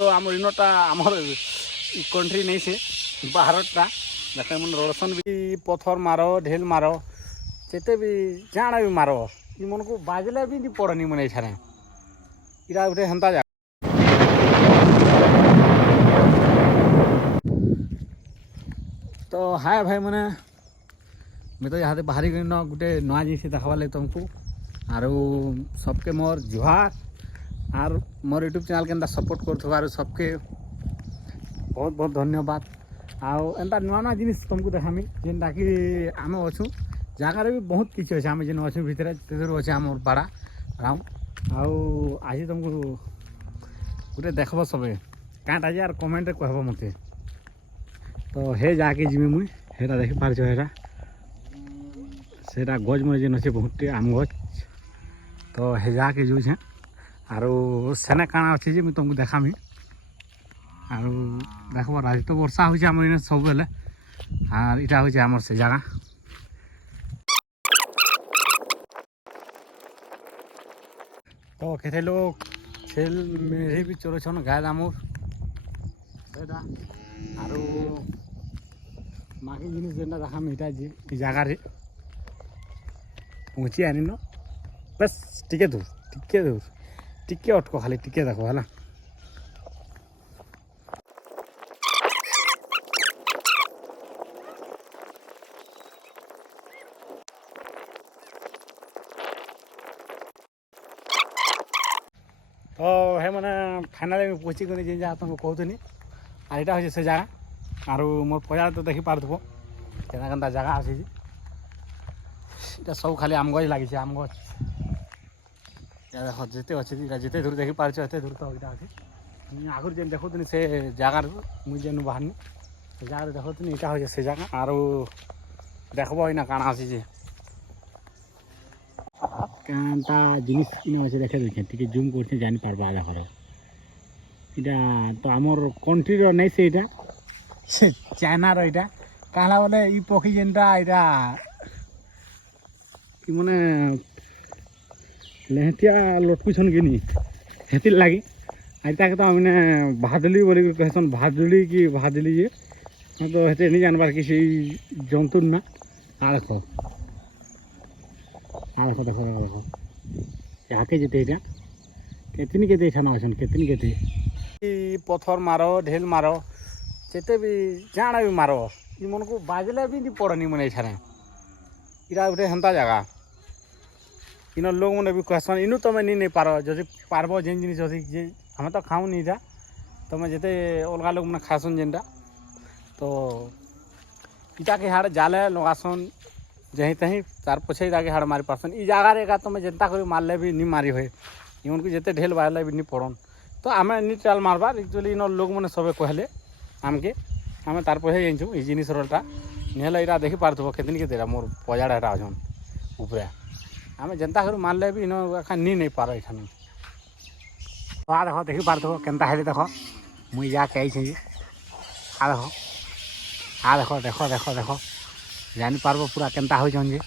तो आम इनटा आमर कंट्री नहीं से बाहरटा देखे मन रोशन भी पथर मार ढेल मार जिते भी जाना भी मार मन को बाजले भी नहीं पड़नी मन ये इरा गोटे हेन्ता जा तो हाय भाई मैंने मैं तो यहाँ बाहरी गई न गोटे नुआ जिनिस देखा लगे तुमको आरो सबके मोर जुहार आर मोर यूट्यूब चैनल के सपोर्ट कर सबके बहुत बहुत धन्यवाद। आउ एंता नुआ नुआ जिनिस तुमको देखामी जेनटा कि आम अच्छू जगार भी बहुत किसी अच्छे आम जेन अच्छे भितर अच्छे आम बाड़ा राउंड आउ आज तुमको गोटे देखब सबे काँटा जे आर कमेंट कहब मत तो हे जाके जिमी मुई हेरा देखी पार्छ हेरा सेटा गज मन जेन अच्छे बहुत आम गज तो हे जाके जुछे आरो सेने काଣା अच्छे जे मुझे तुमको देखामी आरो देखब आज तो वर्षा हो सब बेले आर इटा हो आमर से जगह तो केते लोग छेल मेरे भी चलो छन गाय दामर सेटा आरो माके जिनिस जेनटा देखामी इटा जे जगह रे पहुँची आनी न बस टिके दूर टिके अटको खाली टिके देखो है। तो हे मैंने फाइनाली पहुँची गली जे जहाँ तुमको कहूनी आर यहाँ हूँ से जगह आर मोर पजार तो देखी पार्थ्व केना केन्ता जगह अच्छे सब खाली आम गज लगी आम गज देख जिते अच्छे जिते दूर देखी पार्छ एत दूर तो यहाँ अच्छे आगुरी जेन देखुनी से जगार मुझे जेन बाहरनी से जगह देखुनी यहाँ हूँ से जगह आर देखब इना काଣା अच्छे जे कांटा जिनिस इन अच्छे देखे देखे टी जूम कर जानी पार्बा देखर यहाँ तो आमर कंट्री नहीं से यहाँ चाइनार यहाँ कहला बोले इ पक्षी जेनटा यहाँ माने लेहतिया लटकुछन कि नहीं हेतिर लगी आइता के तो मैंने भादुली बोली कहसन भादुली कि भादुली ये तो हेते नहीं जानबार किसी जंतु ना आ देखो देखो देखो देखो देखो यहाँ के जेते यहाँ केतनी केते छाना अछन केतनी केते पथर मारो ढेल मारो जिते भी जाना भी मारो इ मन को बाजले भी नहीं पड़नी मन ये इरा गोटे हेन्ता जगह इन लोग मैंने भी कहसन इनू तुम नहीं पार जदि पार्ब जेन जिनिस जे हमें तो खाऊ नहीं तुम जिते अलग लोग मैंने खासन जेनटा तो इटा के हाड़ जाले लगासन जहीं तहीं तार पछे इटा हाड़ मारी पार्सन इ जगार एका तुम जेनता कर मारले भी नहीं मारी हुए इन को जिते ढेल बाजले भी नहीं पड़न तो आम नहीं ट्राल मारबार एक्चुअली इन लोग मैंने सबे कहले आमके आम तार पछे जाइछू इ जिनिस रोटा निहले इटा देखी पार्थ्व केतनी के मोर पजाड़ा एटा अछन उपरे आम जनता कर मारले भी इन नहीं पार ये देख देखी पार्थ्व केन्ता हेली देख मुई जाके आई आ देखो देखो देखो देखो जानी पार्ब पूरा केन्ता होइछन जे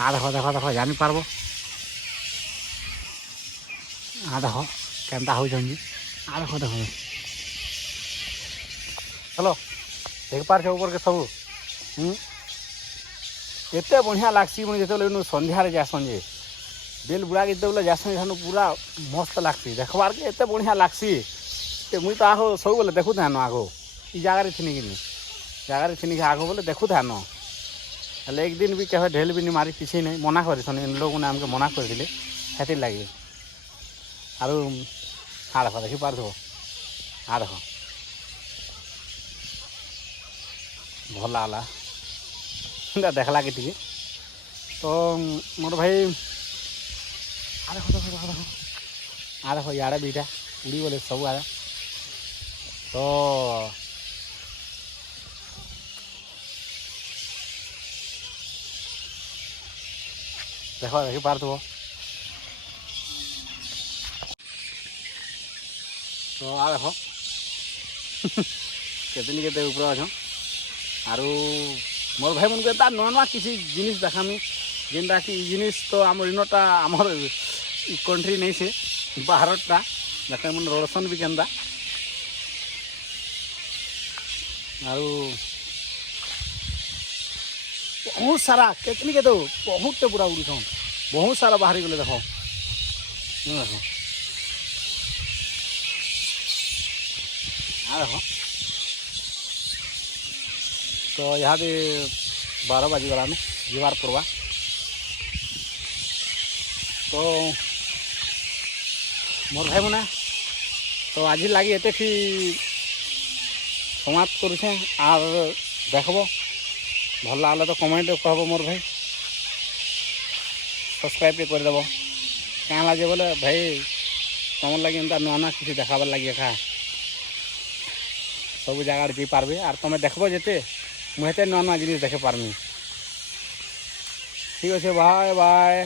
आ देखो देखो देखो जानी पार्ब आ देखो केन्ता होइछन जे आ देखो देखो चलो देख पार्छ ऊपर के सब एत बढ़िया लगसी मैं जो सन्धार जासन जे बेल बुड़ा के जो जासन यहाँ पूरा मस्त लगसी देखबार के एत बढ़िया लगसी मुई तो आगो सब बोले देखु था आगो इ जगार थी कि जगार थी कि आगो बोले देखु था हेल्ले एक दिन भी कहे ढेल भी नहीं मारी किसी नहीं मना कर लोग ने आमके मना कर दिले हेतिर लगे आर हाँ देख देखी पार्थ्व हाँ देख भल आला देखला कि टी तो मोर भाई आ देखो देखो देखो देखो आ देखो इे बीटा उड़ी बोले सब आए तो देखो देखी पार्थ्व तो आ देखो केतनी केते ऊपर अच्छ आरो मोर भाई मन को नुआ नुआ किसी जिनिस देखामी जेनटा कि जिनिस तो आम इनटा आमर कंट्री नहीं से बाहरटा देखे मन रोशन भी केन्ता ଆଉ ବହୁତ ସାରା କେତନି କେତେ ବହୁତଟେ ପୁରା ଉଡ଼ୁଛନ୍ ବହୁତ ସାରା ବାହାରି ଗଲେ ଦେଖ ଦେଖ ଦେଖ ତ ଇହାଦେ 12 ବାଜିଗଲାନ ଯିବାର୍ ପଡ଼ବା ତ ମୋର୍ ଭାଇମାନେ ତ ଆଜି ଲାଗି ଏତେଠି ସମାପ୍ତ କରୁଛେଁ ଆର୍ ଦେଖ୍ବ ଭଲ ଲାଗଲେ ତ କମେଣ୍ଟ କହିବ ମୋର୍ ଭାଇ ସବସ୍କ୍ରାଇବ୍ ଟିକେ କରିଦେବ କାଁ ଲାଗେ ବୋଲେ ଭାଇ ତମର୍ ଲାଗି ଏନ୍ତା ନୂଆ ନୂଆ କିଛି ଦେଖାବାର୍ ଲାଗି ଏକା ସବୁ ଜାଗାରେ ଯାଇପାରବେ ଆର୍ ତମେ ଦେଖ୍ବ ଯେତେ ମୁଁ ହେତେ ନୂଆ ନୂଆ ଜିନିଷ୍ ଦେଖେଇ ପାରମି ଠିକ୍ ଅଛେ ବାଏ ବାଏ।